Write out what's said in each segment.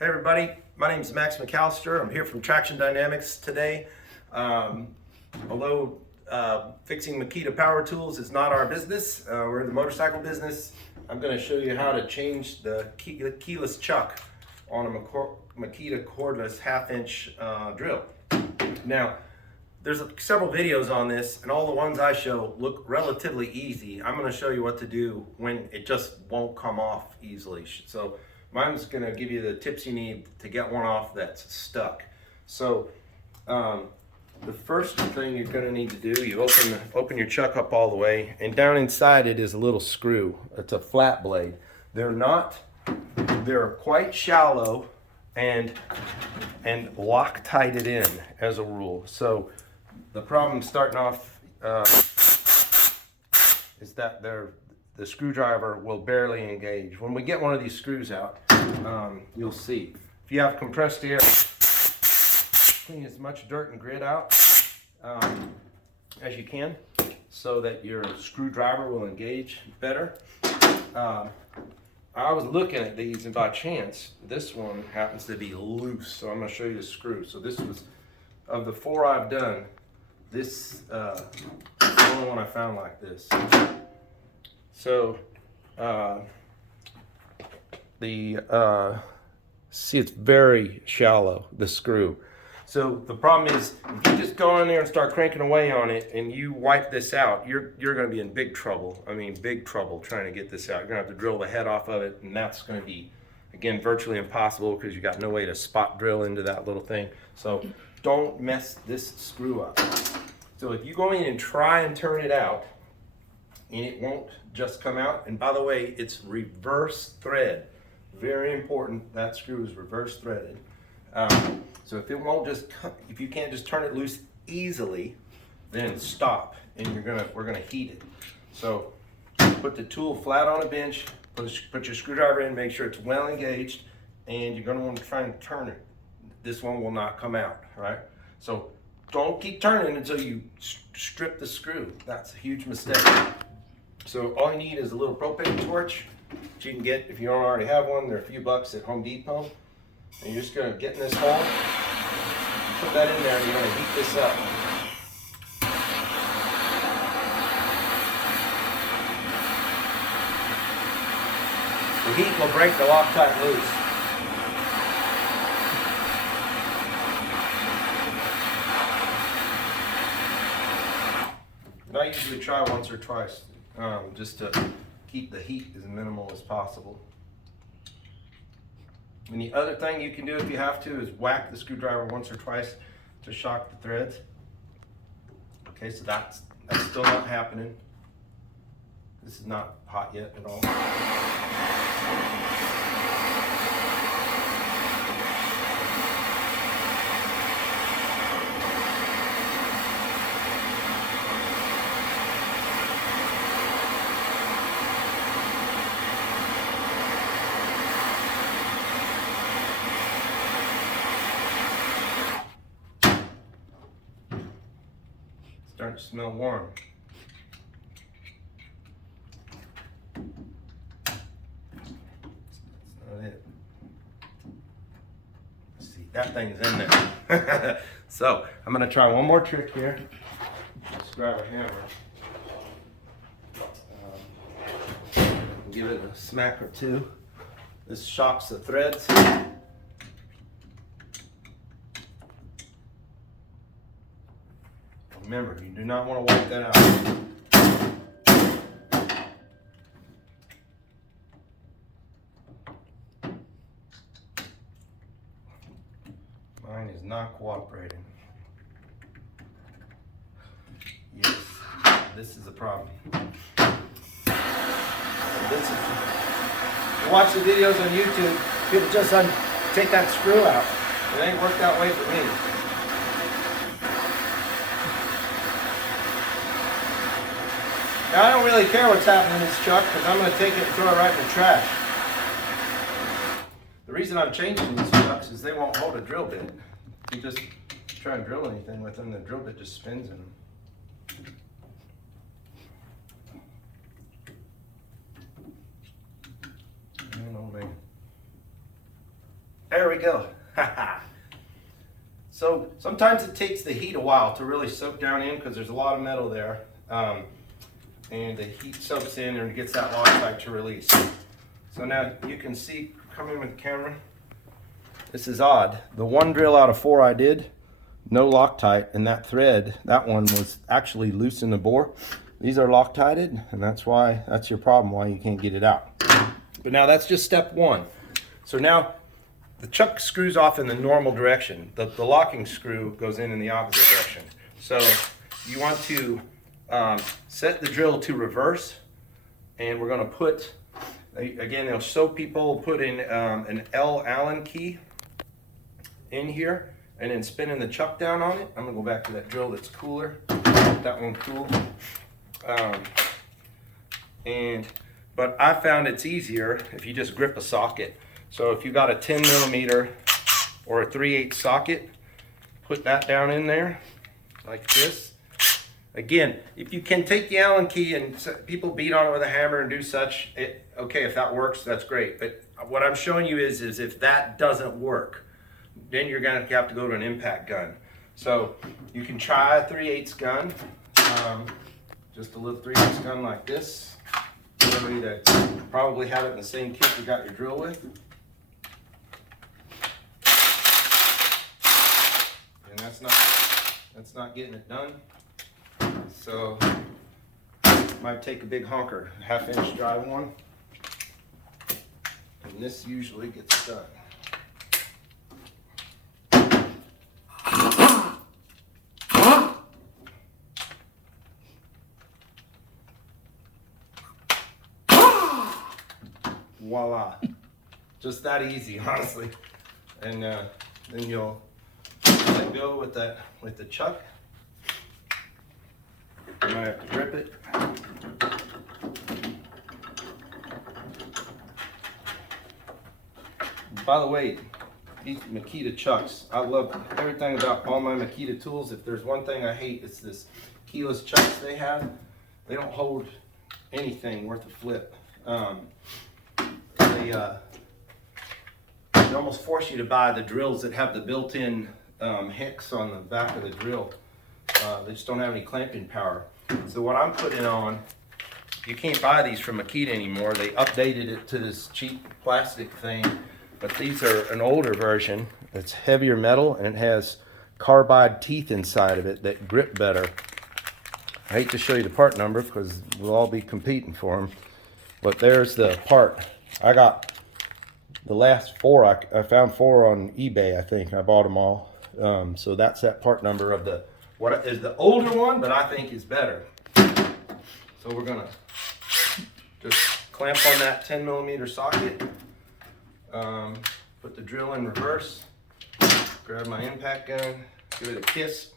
Hey everybody, my name is McAllister. I'm here from Traction Dynamics today. Although fixing Makita power tools is not our business, we're in the motorcycle business. I'm going to show you how to change the keyless chuck on a Makita cordless half-inch drill. Now, there's several videos on this, and all the ones I show look relatively easy. I'm going to show you what to do when it just won't come off easily. So mine's going to give you the tips you need to get one off that's stuck. So the first thing you're going to need to do, you open your chuck up all the way, and down inside it is a little screw. It's a flat blade. They're quite shallow and Loctited in as a rule. So the problem starting off is that the screwdriver will barely engage. When we get one of these screws out, you'll see. If you have compressed air, clean as much dirt and grit out as you can so that your screwdriver will engage better. I was looking at these, and by chance, this one happens to be loose, so I'm going to show you the screw. So this was, of the four I've done, this is the only one I found like this. So see, it's very shallow, the screw. So the problem is, if you just go in there and start cranking away on it and you wipe this out, you're going to be in big trouble. I mean, big trouble trying to get this out. You're going to have to drill the head off of it, and that's going to be, again, virtually impossible because you got no way to spot drill into that little thing. So don't mess this screw up. So if you go in and try and turn it out, and it won't just come out, and by the way, it's reverse thread. Very important, that screw is reverse threaded. So if you can't just turn it loose easily, then stop, and we're gonna heat it. So put the tool flat on a bench, put your screwdriver in, make sure it's well engaged, and you're gonna want to try and turn it. This one will not come out, right? So don't keep turning until you strip the screw. That's a huge mistake. So all you need is a little propane torch that you can get if you don't already have one. They're a few bucks at Home Depot. And you're just going to get in this hole, put that in there, and you're going to heat this up. The heat will break the Loctite loose. And I usually try once or twice, just to keep the heat as minimal as possible. And the other thing you can do if you have to is whack the screwdriver once or twice to shock the threads. Okay, so that's still not happening. This is not hot yet at all. Starting to smell warm. That's not it. Let's see, that thing's in there. So I'm going to try one more trick here. Just grab a hammer. Give it a smack or two. This shocks the threads. Remember, you do not want to wipe that out. Mine is not cooperating. Yes, this is a problem. You watch the videos on YouTube, people just take that screw out. It ain't worked that way for me. Now, I don't really care what's happening in this chuck because I'm going to take it and throw it right in the trash. The reason I'm changing these chucks is they won't hold a drill bit. If you just try and drill anything with them, the drill bit just spins in them. There we go. So sometimes it takes the heat a while to really soak down in because there's a lot of metal there. And the heat soaks in and gets that Loctite to release. So now you can see, come in with the camera. This is odd. The one drill out of 4 I did, no Loctite, and that thread, that one was actually loose in the bore. These are Loctited, and that's your problem, why you can't get it out. But now that's just step 1. So now the chuck screws off in the normal direction. The locking screw goes in the opposite direction. So you want to set the drill to reverse, and we're going to put, again, they'll show people put in an Allen key in here and then spinning the chuck down on it. I'm going to go back to that drill that's cooler. Let that one cool. But I found it's easier if you just grip a socket. So if you got a 10 millimeter or a 3/8 socket, put that down in there like this. Again, if you can take the Allen key and people beat on it with a hammer and do such, okay, if that works, that's great. But what I'm showing you is if that doesn't work, then you're gonna have to go to an impact gun. So you can try a 3/8 gun, just a little 3/8 gun like this. Somebody that probably have it in the same kit you got your drill with. And that's not getting it done. So might take a big honker, 1/2 inch dry one. And this usually gets done. Voila. Just that easy, honestly. And then you'll let go with the chuck. You might have to grip it. By the way, these Makita chucks, I love everything about all my Makita tools. If there's one thing I hate, it's this keyless chucks they have. They don't hold anything worth a flip. They almost force you to buy the drills that have the built-in hex on the back of the drill. They just don't have any clamping power. So what I'm putting on, you can't buy these from Makita anymore. They updated it to this cheap plastic thing, but these are an older version. It's heavier metal and it has carbide teeth inside of it that grip better. I hate to show you the part number because we'll all be competing for them, but there's the part. I got the last 4. I found 4 on eBay, I think. I bought them all. So that's that part number of what is the older one, but I think is better. So we're gonna just clamp on that 10 millimeter socket, put the drill in reverse, grab my impact gun, give it a kiss.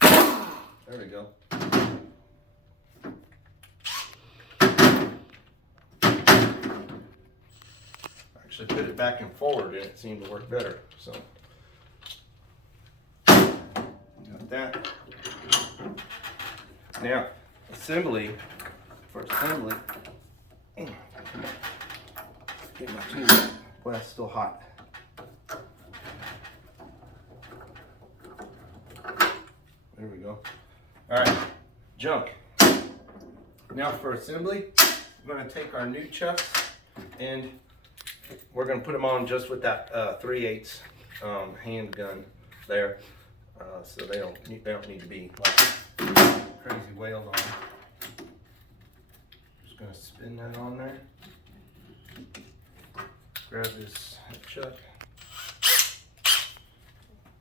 There we go. Actually put it back and forward and it seemed to work better. So got that. Now assembly, get my tool. Boy, that's still hot. There we go. All right, junk. Now for assembly, we're going to take our new chucks and we're going to put them on just with that 3/8 handgun there, so they don't need to be like crazy wailed on. Just going to spin that on there. Grab this chuck.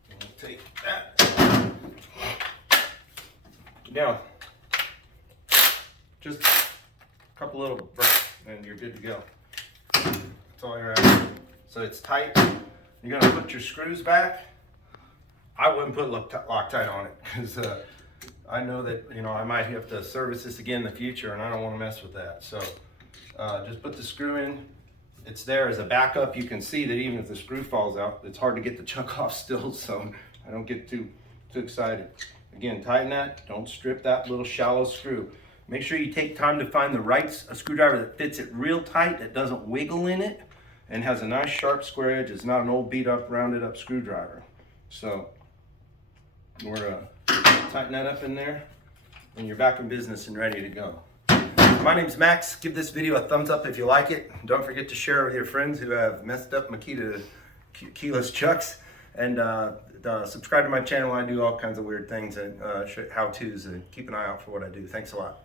And we'll take that. Now, just a couple little bursts and you're good to go. That's all you're after. So it's tight. You're gonna put your screws back. I wouldn't put Loctite on it because I know that I might have to service this again in the future, and I don't want to mess with that. So just put the screw in. It's there as a backup. You can see that even if the screw falls out, it's hard to get the chuck off still. So I don't get too excited. Again, tighten that. Don't strip that little shallow screw. Make sure you take time to find the right screwdriver that fits it real tight, that doesn't wiggle in it, and has a nice sharp square edge. It's not an old beat up, rounded up screwdriver. So we're tighten that up in there, and you're back in business and ready to go. My name's Max. Give this video a thumbs up if you like it. Don't forget to share with your friends who have messed up Makita keyless chucks. And subscribe to my channel. I do all kinds of weird things and how-tos, and keep an eye out for what I do. Thanks a lot.